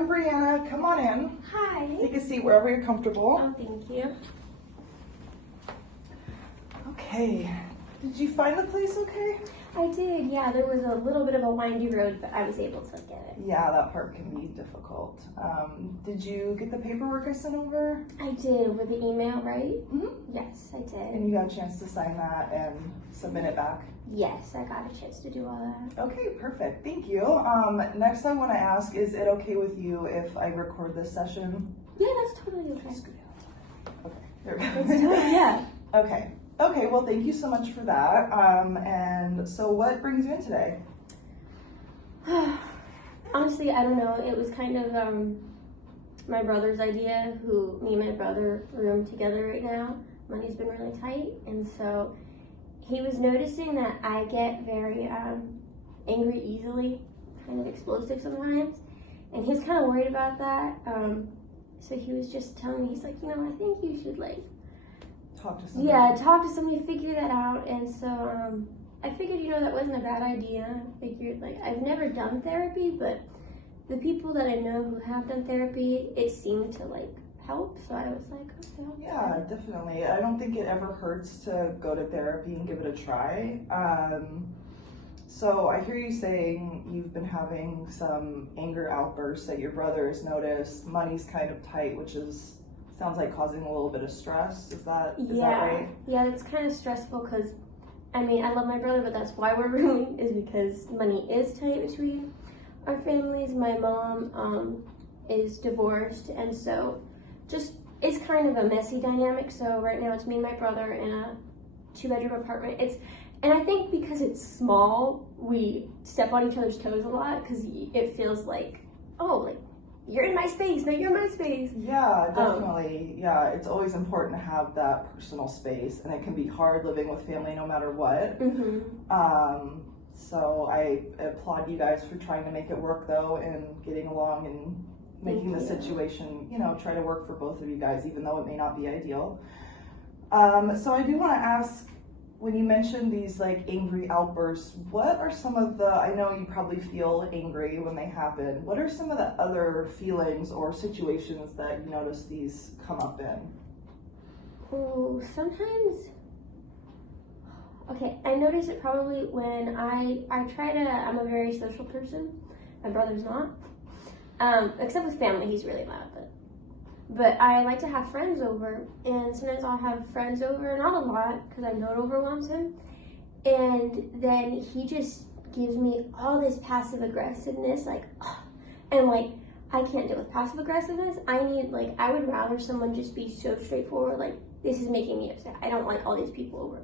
I'm Brianna. Come on in. Hi. Take a seat wherever you're comfortable. Oh, thank you. Okay. Did you find the place okay? I did, yeah. There was a little bit of a windy road, but I was able to get it. Yeah, that part can be difficult. Did you get the paperwork I sent over? I did, with the email, right? Mm-hmm. Yes, I did. And you got a chance to sign that and submit it back? Yes, I got a chance to do all that. Okay, perfect. Thank you. Next I want to ask, is it okay with you if I record this session? Yeah, that's totally okay. Okay, here we go. That's totally, yeah. Okay, well, thank you so much for that. And so what brings you in today? Honestly, I don't know. It was kind of my brother's idea, me and my brother room together right now. Money's been really tight, and so he was noticing that I get very angry easily, kind of explosive sometimes, and he's kind of worried about that. So he was just telling me, he's like, I think you should Talk to somebody. Yeah, talk to somebody, figure that out. And so I figured, that wasn't a bad idea. I figured, I've never done therapy, but the people that I know who have done therapy, it seemed to help. So I was like, okay. Yeah, definitely. I don't think it ever hurts to go to therapy and give it a try. So I hear you saying you've been having some anger outbursts that your brother has noticed. Money's kind of tight, which sounds like causing a little bit of stress. Is that right? Yeah, it's kind of stressful because, I love my brother, but that's why we're rooming, is because money is tight between our families. My mom is divorced, and so just it's kind of a messy dynamic. So right now it's me and my brother in a 2-bedroom apartment. And I think because it's small, we step on each other's toes a lot because it feels like, you're in my space, no, you're in my space. Yeah, definitely. Yeah, it's always important to have that personal space, and it can be hard living with family no matter what. Mm-hmm. So I applaud you guys for trying to make it work, though, and getting along and making the situation, try to work for both of you guys, even though it may not be ideal. So I do want to ask, when you mentioned these angry outbursts, what are some of I know you probably feel angry when they happen, what are some of the other feelings or situations that you notice these come up in? Oh, sometimes, okay, I notice it probably when I'm a very social person. My brother's not. Except with family, he's really loud, but I like to have friends over, and sometimes I'll have friends over, not a lot, because I know it overwhelms him, and then he just gives me all this passive aggressiveness, and I can't deal with passive aggressiveness. I would rather someone just be so straightforward, this is making me upset. I don't like all these people over,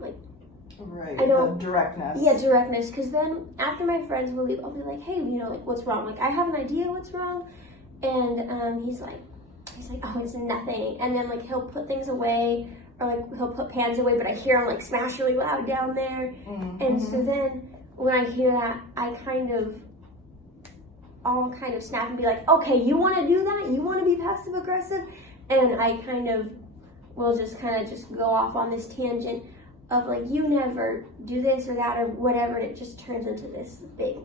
Right, the directness. Yeah, directness, because then after my friends will leave, I'll be like, hey, what's wrong? I have an idea what's wrong, and he's like, oh, it's nothing. And then he'll put things away, or he'll put pans away, but I hear him smash really loud down there. Mm-hmm. And so then when I hear that, I'll kind of snap and be like, okay, you want to do that? You want to be passive aggressive? And I will just go off on this tangent of you never do this or that or whatever, and it just turns into this big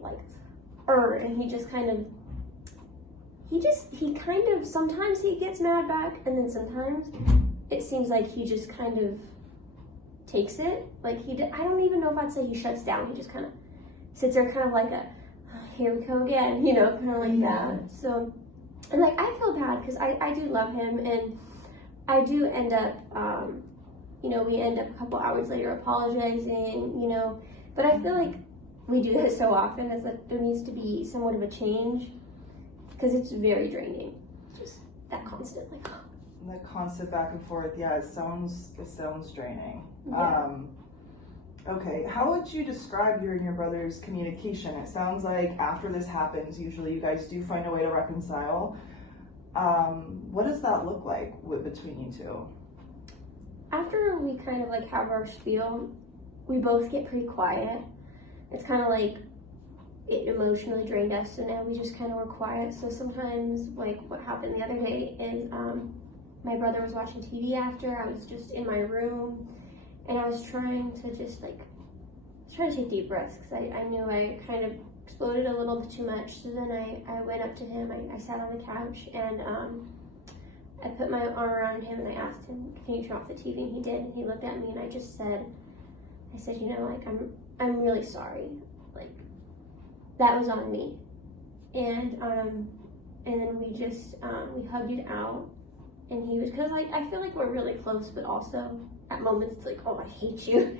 and sometimes he gets mad back, and then sometimes it seems like he just kind of takes it. I don't even know if I'd say he shuts down. He just kind of sits there here we go again, that. So, and I feel bad because I do love him, and I do end up, we end up a couple hours later apologizing, but I feel like we do this so often as that there needs to be somewhat of a change, because it's very draining. Just that constant, The constant back and forth, yeah, it sounds draining. Yeah. Okay, how would you describe you and your brother's communication? It sounds like after this happens, usually you guys do find a way to reconcile. What does that look like between you two? After we kind of have our spiel, we both get pretty quiet. It's kind of it emotionally drained us, so now we just kind of were quiet. So sometimes, what happened the other day is my brother was watching TV after. I was just in my room, and I was trying to just trying to take deep breaths, because I knew I kind of exploded a little bit too much. So then I went up to him, I sat on the couch, and I put my arm around him and I asked him, can you turn off the TV? And he did. And he looked at me and I said, you know, like, I'm really sorry. Like, that was on me. And then we just, we hugged it out. And he was, cause like, I feel like we're really close, but also at moments it's like, oh, I hate you.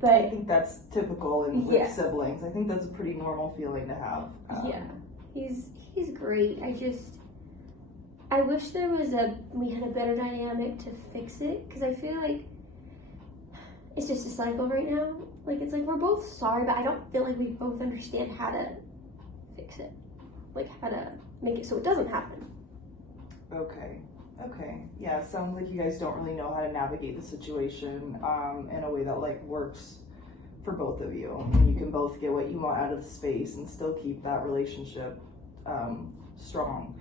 But I think that's typical with yeah. siblings. I think that's a pretty normal feeling to have. Yeah, he's great. I wish we had a better dynamic to fix it, because I feel like it's just a cycle right now. Like, it's like we're both sorry, but I don't feel like we both understand how to fix it. Like, how to make it so it doesn't happen. Okay. Yeah, it sounds like you guys don't really know how to navigate the situation in a way that like works for both of you. And you can both get what you want out of the space and still keep that relationship strong.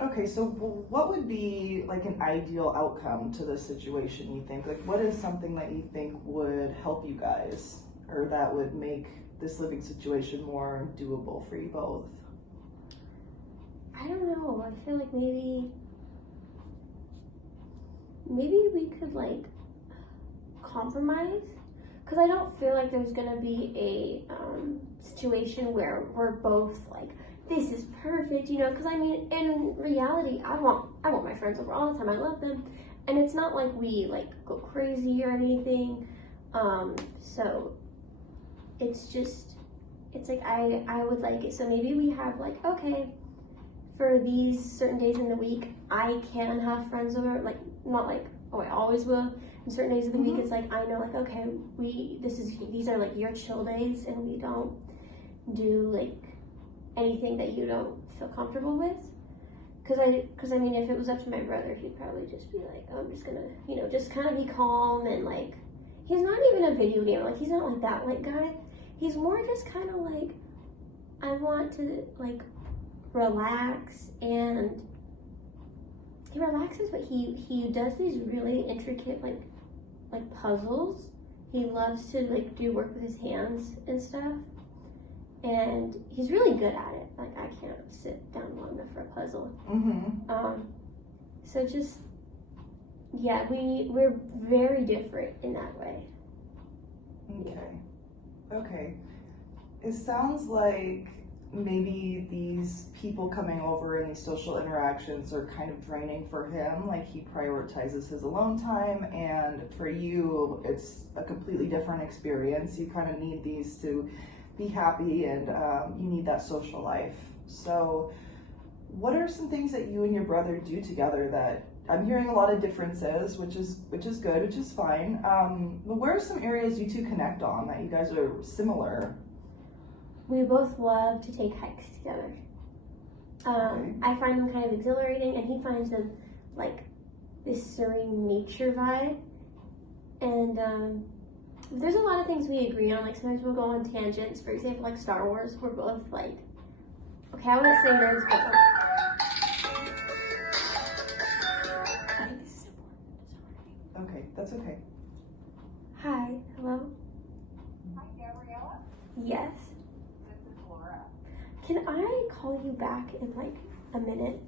Okay, so what would be like an ideal outcome to this situation, you think? Like, what is something that you think would help you guys, or that would make this living situation more doable for you both? I don't know. I feel like maybe we could like compromise, because I don't feel like there's gonna be a situation where we're both like, this is perfect, you know, because I mean, in reality, I want my friends over all the time. I love them, and it's not like we like go crazy or anything. So it's like I would like it. So maybe we have like, okay, for these certain days in the week, I can have friends over, like, not like, oh, I always will. And certain days of the week, it's like, I know, like, okay, these are like your chill days, and we don't do like anything that you don't feel comfortable with. Cause I mean, if it was up to my brother, he'd probably just be like, oh, I'm just gonna, you know, just kind of be calm, and like, he's not even a video gamer, like, he's not like that like guy. He's more just kind of like, I want to like relax, and he relaxes, but he does these really intricate like puzzles. He loves to like do work with his hands and stuff, and he's really good at it. Like, I can't sit down long enough for a puzzle. So just, yeah, we're very different in that way. Okay. It sounds like maybe these people coming over and these social interactions are kind of draining for him. Like, he prioritizes his alone time, and for you, it's a completely different experience. You kind of need these to be happy, and you need that social life. So what are some things that you and your brother do together that I'm hearing a lot of differences, which is good, which is fine. But where are some areas you two connect on that you guys are similar? We both love to take hikes together. Okay. I find them kind of exhilarating, and he finds them like this serene nature vibe. And there's a lot of things we agree on. Like, sometimes we'll go on tangents. For example, like Star Wars, we're both like, okay, I wouldn't say nerds, but I think this is important. Okay, that's okay. Hi, hello? Hi, Gabriella. Yes. This is Laura. Can I call you back in like a minute?